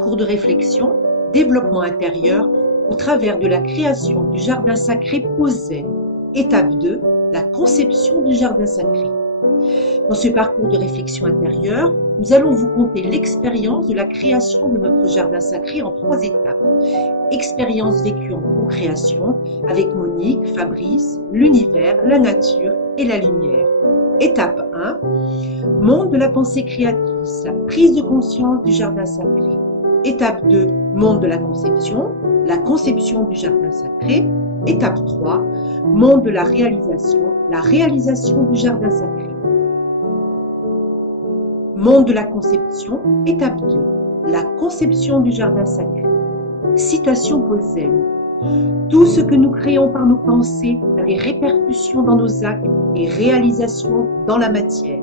Cours de réflexion, développement intérieur au travers de la création du jardin sacré Posey. Étape 2, la conception du jardin sacré. Dans ce parcours de réflexion intérieure, nous allons vous conter l'expérience de la création de notre jardin sacré en 3 étapes. Expérience vécue en co-création avec Monique, Fabrice, l'univers, la nature et la lumière. Étape 1, monde de la pensée créatrice, la prise de conscience du jardin sacré. Étape 2, monde de la conception du jardin sacré. Étape 3, monde de la réalisation du jardin sacré. Monde de la conception, étape 2, la conception du jardin sacré. Citation Posey. Tout ce que nous créons par nos pensées a des répercussions dans nos actes et réalisations dans la matière.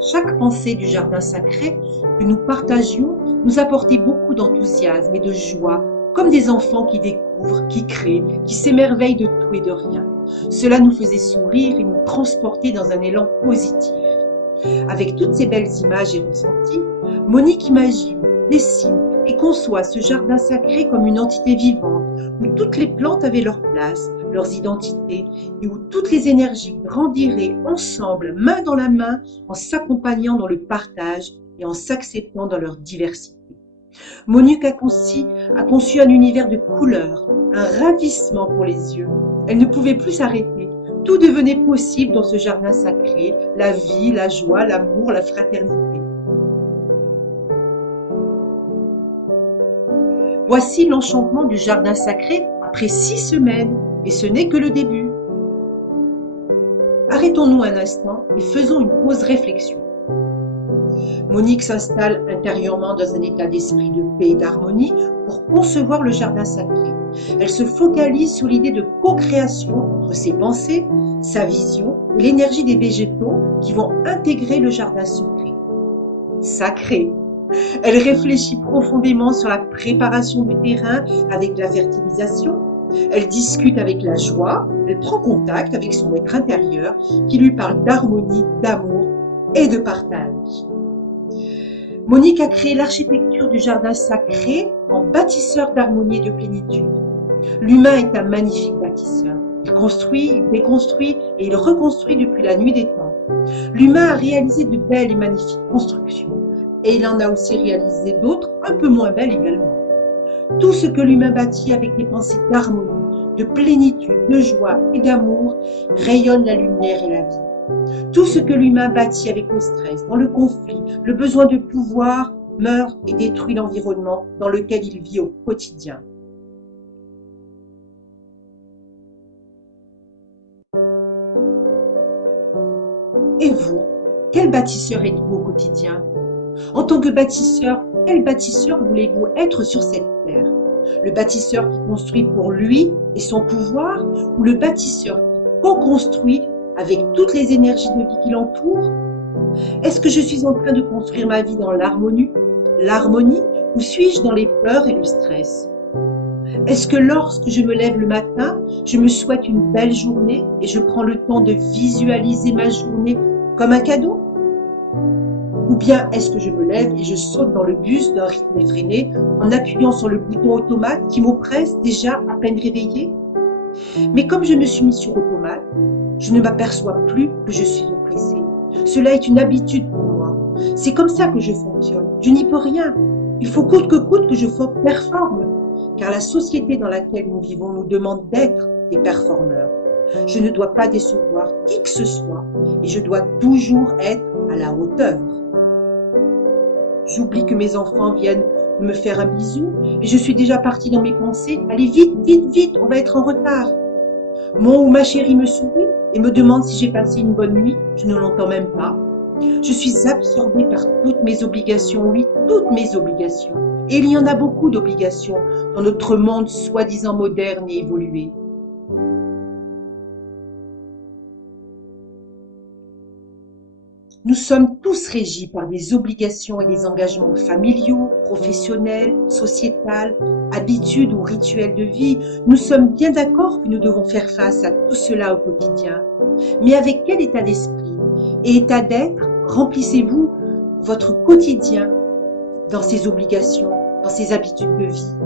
Chaque pensée du jardin sacré que nous partagions nous apportait beaucoup d'enthousiasme et de joie, comme des enfants qui découvrent, qui créent, qui s'émerveillent de tout et de rien. Cela nous faisait sourire et nous transporter dans un élan positif. Avec toutes ces belles images et ressentis, Monique imagine, dessine et conçoit ce jardin sacré comme une entité vivante, où toutes les plantes avaient leur place, leurs identités, et où toutes les énergies grandiraient ensemble, main dans la main, en s'accompagnant dans le partage et en s'acceptant dans leur diversité. Monique a conçu un univers de couleurs, un ravissement pour les yeux. Elle ne pouvait plus s'arrêter. Tout devenait possible dans ce jardin sacré, la vie, la joie, l'amour, la fraternité. Voici l'enchantement du jardin sacré après 6 semaines, et ce n'est que le début. Arrêtons-nous un instant et faisons une pause réflexion. Monique s'installe intérieurement dans un état d'esprit de paix et d'harmonie pour concevoir le jardin sacré. Elle se focalise sur l'idée de co-création entre ses pensées, sa vision et l'énergie des végétaux qui vont intégrer le jardin sacré. Elle réfléchit profondément sur la préparation du terrain avec la fertilisation. Elle discute avec la joie, elle prend contact avec son être intérieur qui lui parle d'harmonie, d'amour et de partage. Monique a créé l'architecture du jardin sacré en bâtisseur d'harmonie et de plénitude. L'humain est un magnifique bâtisseur. Il construit, il déconstruit et il reconstruit depuis la nuit des temps. L'humain a réalisé de belles et magnifiques constructions et il en a aussi réalisé d'autres un peu moins belles également. Tout ce que l'humain bâtit avec des pensées d'harmonie, de plénitude, de joie et d'amour rayonne la lumière et la vie. Tout ce que l'humain bâtit avec le stress, dans le conflit, le besoin de pouvoir, meurt et détruit l'environnement dans lequel il vit au quotidien. Et vous, quel bâtisseur êtes-vous au quotidien? En tant que bâtisseur, quel bâtisseur voulez-vous être sur cette terre? Le bâtisseur qui construit pour lui et son pouvoir, ou le bâtisseur qui co-construit avec toutes les énergies de vie qui l'entourent? Est-ce que je suis en train de construire ma vie dans l'harmonie, ou suis-je dans les peurs et le stress? Est-ce que lorsque je me lève le matin, je me souhaite une belle journée et je prends le temps de visualiser ma journée comme un cadeau? Ou bien est-ce que je me lève et je saute dans le bus d'un rythme effréné en appuyant sur le bouton automate qui m'oppresse déjà à peine réveillé? Mais comme je me suis mis sur automate, je ne m'aperçois plus que je suis oppressée. Cela est une habitude pour moi. C'est comme ça que je fonctionne. Je n'y peux rien. Il faut coûte que je performe, car la société dans laquelle nous vivons nous demande d'être des performeurs. Je ne dois pas décevoir qui que ce soit et je dois toujours être à la hauteur. J'oublie que mes enfants viennent me faire un bisou et je suis déjà partie dans mes pensées. Allez vite, vite, vite, on va être en retard. Mon ou ma chérie me sourit et me demande si j'ai passé une bonne nuit. Je ne l'entends même pas. Je suis absorbée par toutes mes obligations, oui, toutes mes obligations. Et il y en a beaucoup d'obligations dans notre monde soi-disant moderne et évolué. Nous sommes tous régis par des obligations et des engagements familiaux, professionnels, sociétals, habitudes ou rituels de vie. Nous sommes bien d'accord que nous devons faire face à tout cela au quotidien. Mais avec quel état d'esprit? Et état d'être, remplissez-vous votre quotidien dans ses obligations, dans ses habitudes de vie,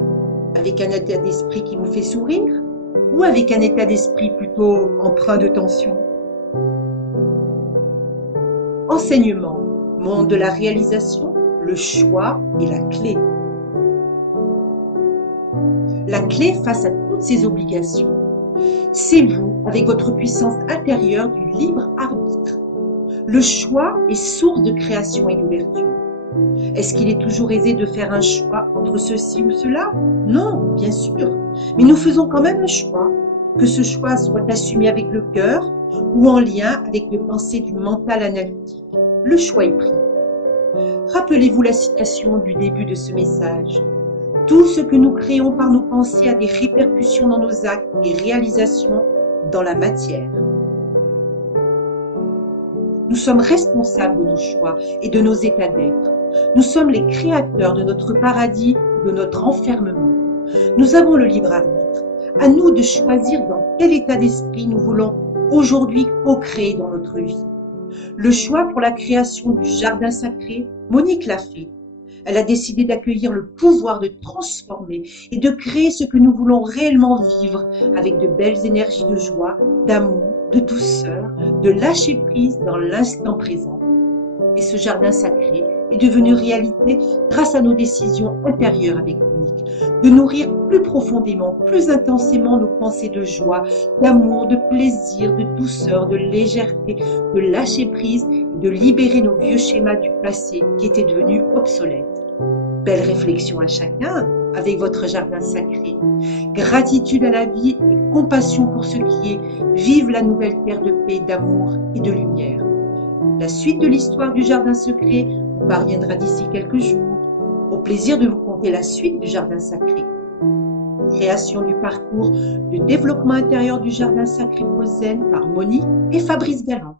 avec un état d'esprit qui vous fait sourire ou avec un état d'esprit plutôt empreint de tension? Enseignement, monde de la réalisation, le choix est la clé. La clé face à toutes ces obligations, c'est vous, avec votre puissance intérieure du libre arbitre. Le choix est source de création et d'ouverture. Est-ce qu'il est toujours aisé de faire un choix entre ceci ou cela? Non, bien sûr. Mais nous faisons quand même un choix, que ce choix soit assumé avec le cœur ou en lien avec les pensées du mental analytique. Le choix est pris. Rappelez-vous la citation du début de ce message. Tout ce que nous créons par nos pensées a des répercussions dans nos actes et réalisations dans la matière. Nous sommes responsables de nos choix et de nos états d'être. Nous sommes les créateurs de notre paradis, de notre enfermement. Nous avons le libre arbitre. À nous de choisir dans quel état d'esprit nous voulons aujourd'hui co-créer dans notre vie. Le choix pour la création du jardin sacré, Monique l'a fait. Elle a décidé d'accueillir le pouvoir de transformer et de créer ce que nous voulons réellement vivre avec de belles énergies de joie, d'amour, de douceur, de lâcher prise dans l'instant présent. Et ce jardin sacré est devenu réalité grâce à nos décisions intérieures avec Monique, de nourrir plus profondément, plus intensément nos pensées de joie, d'amour, de plaisir, de douceur, de légèreté, de lâcher prise, de libérer nos vieux schémas du passé qui étaient devenus obsolètes. Belle réflexion à chacun avec votre jardin sacré. Gratitude à la vie et compassion pour ce qui est. Vive la nouvelle terre de paix, d'amour et de lumière. La suite de l'histoire du jardin secret vous parviendra d'ici quelques jours. Au plaisir de vous conter la suite du jardin sacré. Création du parcours de développement intérieur du jardin sacré Posen par Monique et Fabrice Galland.